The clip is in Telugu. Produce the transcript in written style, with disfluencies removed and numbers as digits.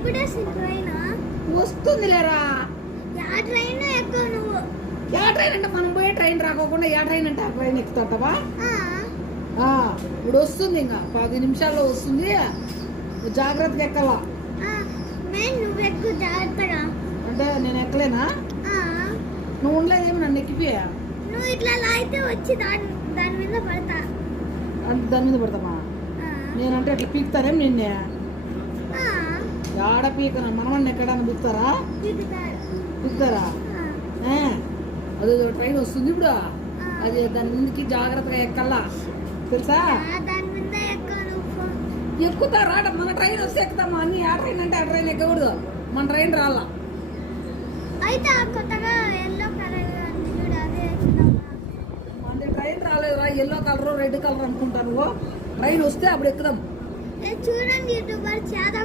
ఎప్పుడే ట్రైన్ వస్తుంది లేరా. యా ట్రైన్ ఎక్కువ నువ్వు? యా ట్రైన్ అంటే మనం పోయే ట్రైన్ రాకోకుండా యా ట్రైన్ అంటే ఆ ట్రైన్ ఎక్కుతావా? ఇప్పుడు వస్తుంది, ఇంకా 10 నిమిషాల్లో వస్తుంది. జాగ్రత్తగా ఎక్కాలా. నువ్వు ఎక్కువ జాగ్రత్తగా. అంటే నేను ఎక్కలేనా? నువ్వు ఉండలేదేమో నన్ను ఎక్కిపోయా. నువ్వు ఇట్లా లాగితే వచ్చి దాని మీద పడతా. దాని మీద పడతామా? నేనంటే అట్లా పీకుతారేం నిన్నే? ఆడ పీకన మనమని ఎక్కడానికి పీకుతారా? పీకుతారా? అది ట్రైన్ వస్తుంది ఇప్పుడు. అది దాని ముందుకి జాగ్రత్తగా ఎక్కల్లా, తెలుసా? ఎక్కుతారా? మన ట్రైన్ వస్తే ఎక్కుతామా? అన్ని ఆ ట్రైన్ అంటే ఆ ట్రైన్ ఎక్కకూడదు. మన ట్రైన్ రాలా. అయితే కొత్తగా ఎల్లో కలర్ మన ట్రైన్ రాలేదురా. ఎల్లో కలర్ రెడ్ కలర్ అనుకుంటాను. ట్రైన్ వస్తే అప్పుడు ఎక్కుదాం. చూడండి యూట్యూబర్ చాలా